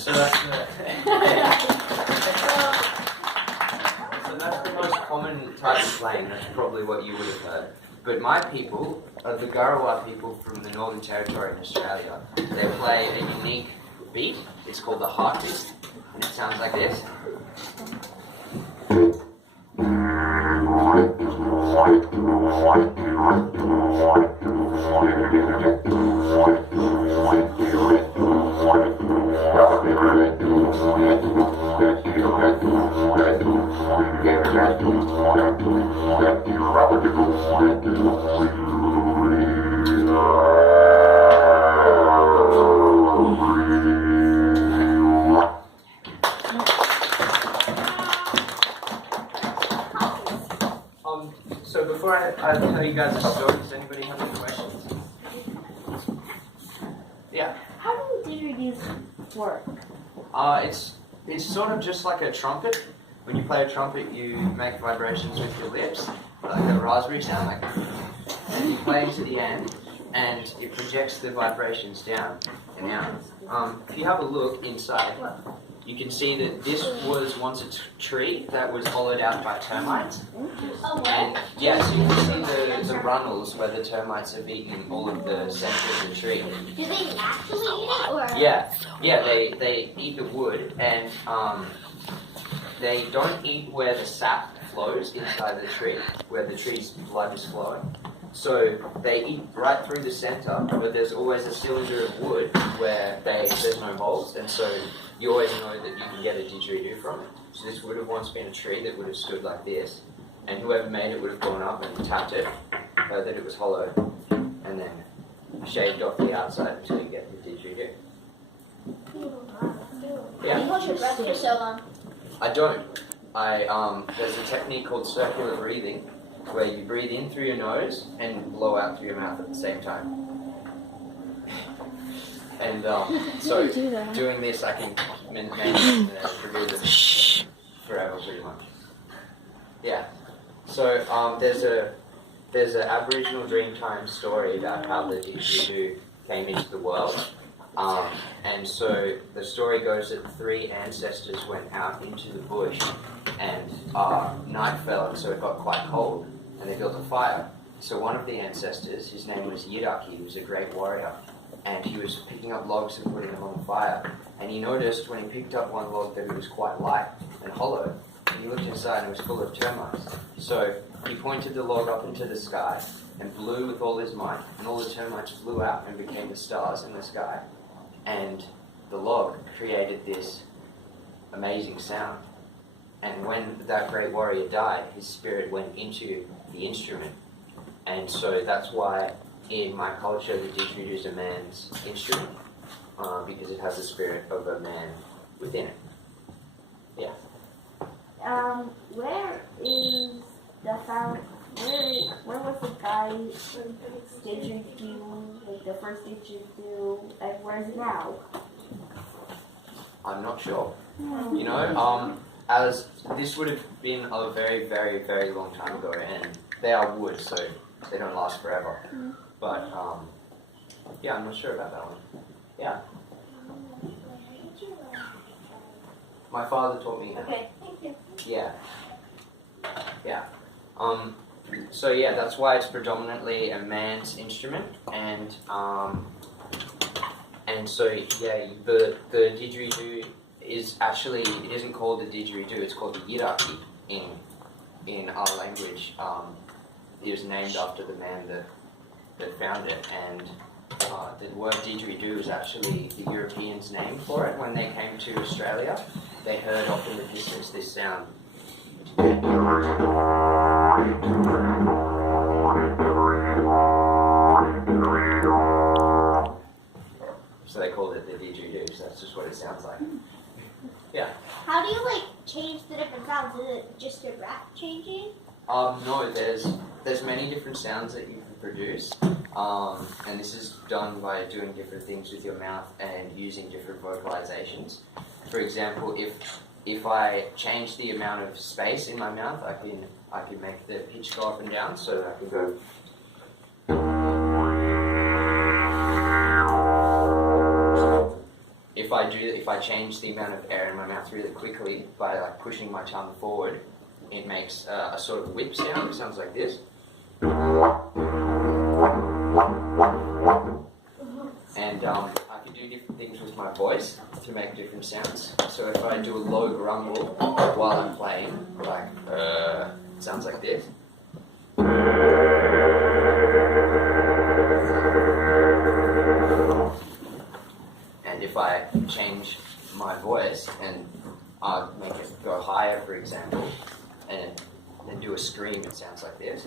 so that's the most common type of playing. That's probably what you would have heard. But my people, the Garawa people from the Northern Territory in Australia, they play a unique beat. It's called the heartist, and it sounds like this. So before I tell you guys a story, does anybody have any questions? Yeah. How do didgeridoos work? It's sort of just like a trumpet. When you play a trumpet, you make vibrations with your lips, like a raspberry sound, like, and you play to the end, and it projects the vibrations down and out. If you have a look inside, you can see that this was once a tree that was hollowed out by termites. And yeah, so you can see the runnels where the termites have eaten all of the center of the tree. Do they actually eat it, or? Yeah, they eat the wood, and they don't eat where the sap flows inside the tree, where the tree's blood is flowing. So they eat right through the center, but there's always a cylinder of wood where there's no holes, and so you always know that you can get a didgeridoo from it. So this would have once been a tree that would have stood like this, and whoever made it would have gone up and tapped it, heard that it was hollow, and then shaved off the outside until you get the didgeridoo. How do you hold your breath for so long? I don't. There's a technique called circular breathing, where you breathe in through your nose and blow out through your mouth at the same time. And so doing this, I can maintain the didgeridoo forever, pretty much. Yeah. So there's an Aboriginal Dreamtime story about how the didgeridoo came into the world. And so the story goes that 3 ancestors went out into the bush, and night fell, and so it got quite cold, and they built a fire. So one of the ancestors, his name was Yiraki, he was a great warrior, and he was picking up logs and putting them on the fire. And he noticed when he picked up one log that it was quite light and hollow, and he looked inside and it was full of termites. So he pointed the log up into the sky and blew with all his might, and all the termites flew out and became the stars in the sky. And the log created this amazing sound. And when that great warrior died, his spirit went into the instrument. And so that's why in my culture the didgeridoo is a man's instrument, because it has the spirit of a man within it. Yeah. Where is the found? Where was the guy's didgeridoo? Like the first didgeridoo? Like where is it now? I'm not sure. You know, as this would have been a very, very, very long time ago, and they are wood, so they don't last forever. But yeah, I'm not sure about that one. Yeah. My father taught me. Okay, thank you. Yeah. Yeah. So yeah, that's why it's predominantly a man's instrument, and so yeah, the didgeridoo is actually, it isn't called the didgeridoo, it's called the yiraki in our language. It was named after the man that found it, and the word didgeridoo is actually the Europeans' name for it. When they came to Australia, they heard off in the distance this sound. So they called it the didgeridoo, so that's just what it sounds like. Yeah. How do you change the different sounds? Is it just a rap changing? No, there's many different sounds that you can produce, and this is done by doing different things with your mouth and using different vocalizations. For example, if I change the amount of space in my mouth, I can make the pitch go up and down, so I can go. If if I change the amount of air in my mouth really quickly by like pushing my tongue forward, it makes a sort of whip sound. It sounds like this. And I can do different things with my voice to make different sounds. So if I do a low grumble while I'm playing, like it sounds like this. And if I change my voice and make it go higher, for example, and then do a scream, it sounds like this.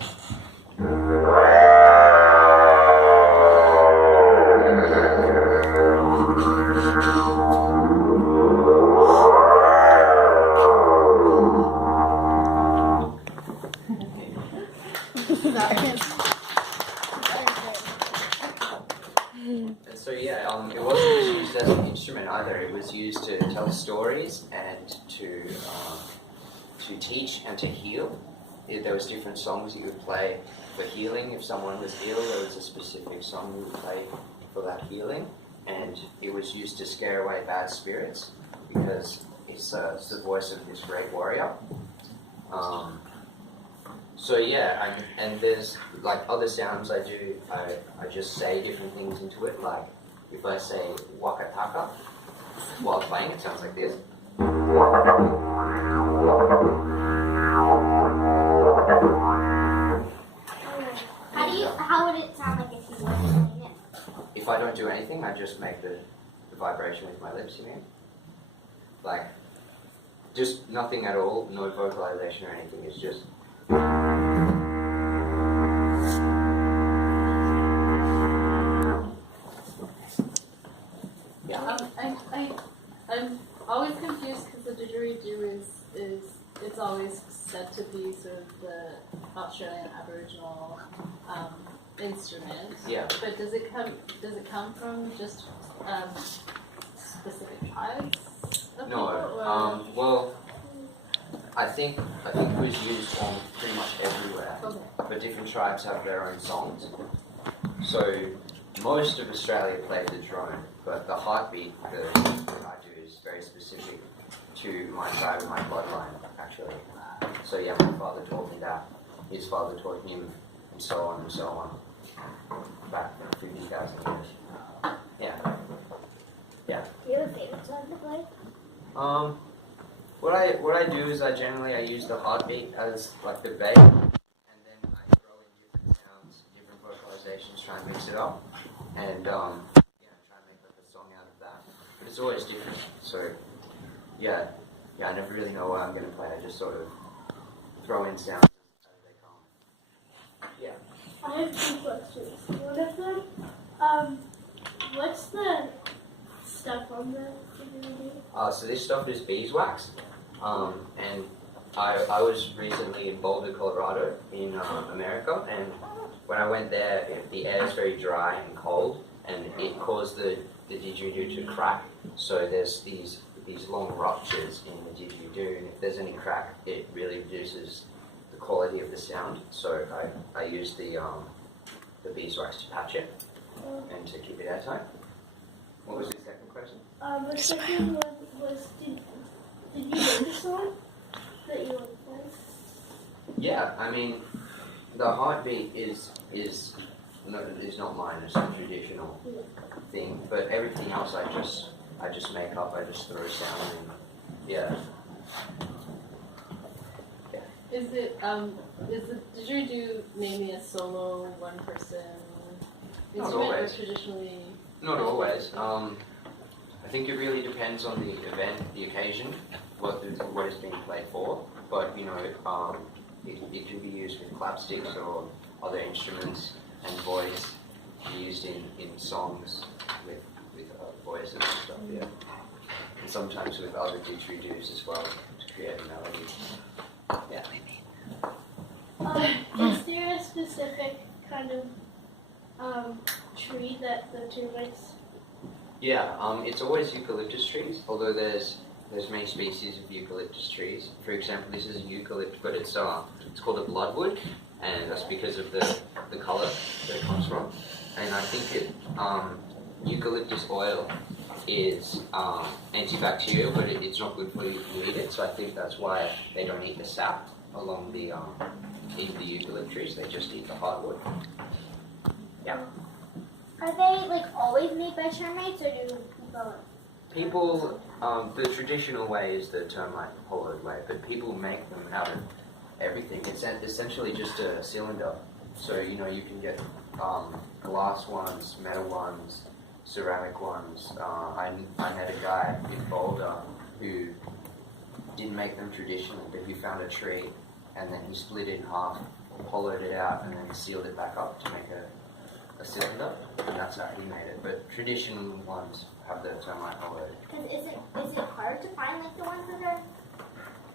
And so yeah, it wasn't just used as an instrument either. It was used to tell stories and to teach and to heal. There was different songs you would play for healing. If someone was ill, there was a specific song you would play for that healing. And it was used to scare away bad spirits because it's the voice of this great warrior. So yeah, and there's like other sounds I do. I just say different things into it. Like if I say wakataka while playing, it sounds like this. How would it sound like if you weren't doing it? If I don't do anything, I just make the vibration with my lips, you mean? Like, just nothing at all, no vocalization or anything, it's just... Yeah. I'm always confused because the didgeridoo is it's always said to be sort of the Australian Aboriginal instrument. Yeah. But does it come from just specific tribes? Of No. people, Well, I think it was used on pretty much everywhere. Okay. But different tribes have their own songs. So most of Australia plays the drone, but the heartbeat that I do is very specific to my tribe and my bloodline, actually. So yeah, my father taught me that. His father taught him, and so on and so on. Back 50,000 years. Yeah. Yeah. Do you have a favorite song to play? What I do is I use the heartbeat as like the bait, and then I throw in different sounds, different vocalizations, try and mix it up, and try and make like a song out of that. But it's always different. So yeah, I never really know what I'm gonna play. I just sort of throw in sounds as they come. Yeah. I have two questions. One of them, what's the stuff on the didgeridoo? So this stuff is beeswax, and I was recently in Boulder, Colorado, in America, and when I went there, the air is very dry and cold, and it caused the didgeridoo to crack. So there's these long ruptures in the didgeridoo, and if there's any crack, it really reduces the quality of the sound. So I used the beeswax to patch it and to keep it airtight. What was the second question? The second one was, did you make a song that you want to play? Yeah, I mean, the heartbeat is not mine. It's a traditional thing, but everything else I just make up. I just throw sound in. Yeah. Is the didgeridoo mainly a solo one person Not instrument or always. traditionally? Not always. I think it really depends on the event, the occasion, what is being played for. But it can be used with clapsticks or other instruments, and voice used in songs with voices and stuff. Yeah, and sometimes with other didgeridoos as well to create a melody. Yeah. Is there a specific kind of tree that the two makes? Yeah, it's always eucalyptus trees, although there's many species of eucalyptus trees. For example, this is a eucalypt, but it's called a bloodwood, and that's because of the colour that it comes from. And I think eucalyptus oil is antibacterial, but it's not good for you to eat it. So I think that's why they don't eat the sap along the eat the eucalypt trees. They just eat the hardwood. Yeah. Are they like always made by termites, or do People, the traditional way is the termite hollowed way, but people make them out of everything. It's essentially just a cylinder. So, you know, you can get glass ones, metal ones, ceramic ones. I met a guy in Boulder who didn't make them traditionally, but he found a tree and then he split it in half, hollowed it out, and then sealed it back up to make a cylinder, and that's how he made it. But traditional ones have the termite hollowed. Because is it hard to find like the ones that are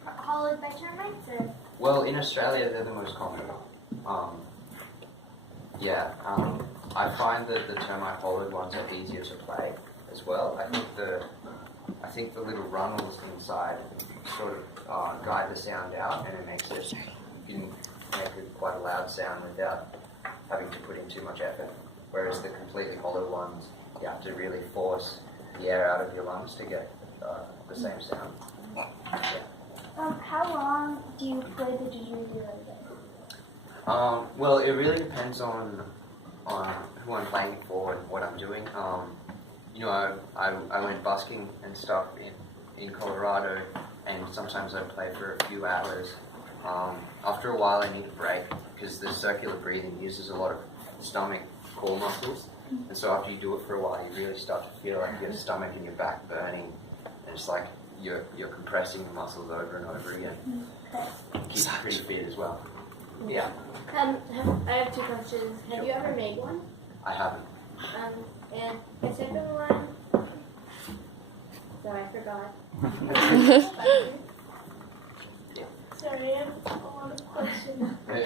hollowed by termites, or? Well, in Australia, they're the most common. I find that the termite hollowed ones are easier to play as well. I think the little runnels inside sort of guide the sound out, and it makes it, you can make it quite a loud sound without having to put in too much effort. Whereas the completely hollow ones, you have to really force the air out of your lungs to get the same sound. Yeah. How long do you play the didgeridoo like this? Well, it really depends on who I'm playing it for and what I'm doing. You know, I went busking and stuff in Colorado, and sometimes I play for a few hours. After a while, I need a break because the circular breathing uses a lot of stomach core muscles, and so after you do it for a while, you really start to feel like your stomach and your back burning, and it's like you're compressing the muscles over and over again. Keeps you pretty fit as well. Yeah. I have two questions. Have you ever made one? I haven't. And the second one, so I forgot. Sorry, I have a lot of questions. But,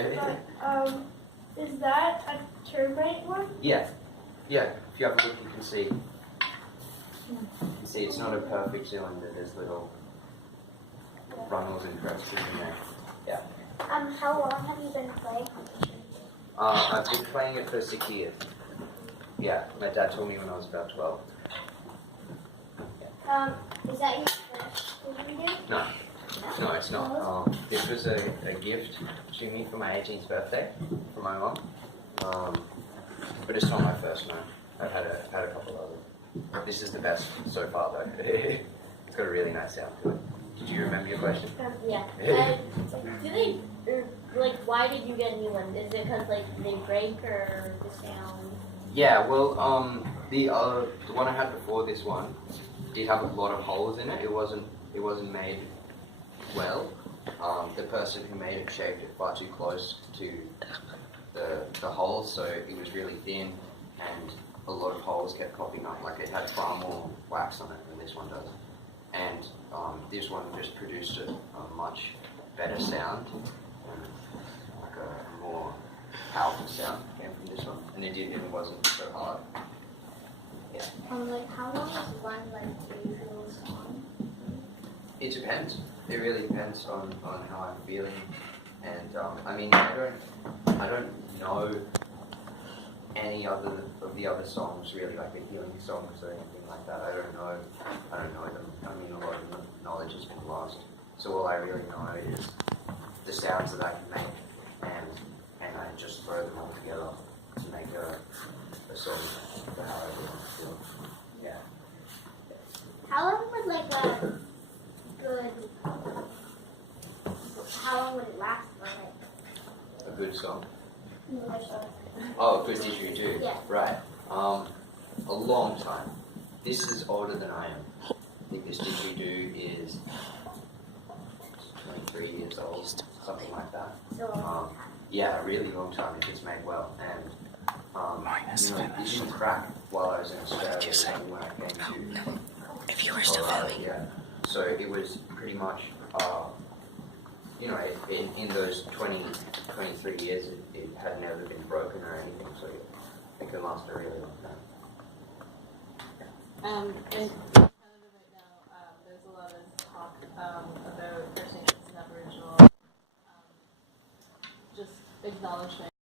is that a termite one? Yeah. If you have a look, you can see. You can see it's not a perfect cylinder. There's little runnels and crevices in there. Yeah. How long have you been playing? I've been playing it for 6 years. Yeah, my dad told me when I was about 12. Is that your first didgeridoo? No, it's not. This was a gift to me for my 18th birthday from my mom. But it's not my first one. I've had a couple others. This is the best so far though. It's got a really nice sound to it. Did you remember your question? Yeah. Do they, like, why did you get a new one? Is it because, like, they break or the sound? Yeah, well, the one I had before this one did have a lot of holes in it. It wasn't made well. The person who made it shaved it far too close to the holes, so it was really thin, and a lot of holes kept popping up. Like, it had far more wax on it than this one does. And this one just produced a much better sound, and like a more powerful sound came from this one, and it wasn't so hard. Yeah. Like how long is one like usual song? It depends. It really depends on how I'm feeling, and I mean I don't know any of the other songs really, like the healing songs or anything like that. I don't know them. I mean, a lot of the knowledge has been lost. So all I really know is the sounds that I can make, and I just throw them all together to make a song for how I really feel. Yeah. How long would like a good? How long would it last for like? A good song. Like Oh, a good didgeridoo. Yeah. Right. A long time. This is older than I am. I think this didgeridoo is 23 years old, something like that. So Yeah, a really long time if it's made well. And it didn't crack while I was in Australia. Only when I came to If you were still Colorado, filming. yeah. So it was pretty much, in those 23 years, it had never been broken or anything, so it could last a really long time. In Canada right now, there's a lot of talk about First Nations and Aboriginal just acknowledgement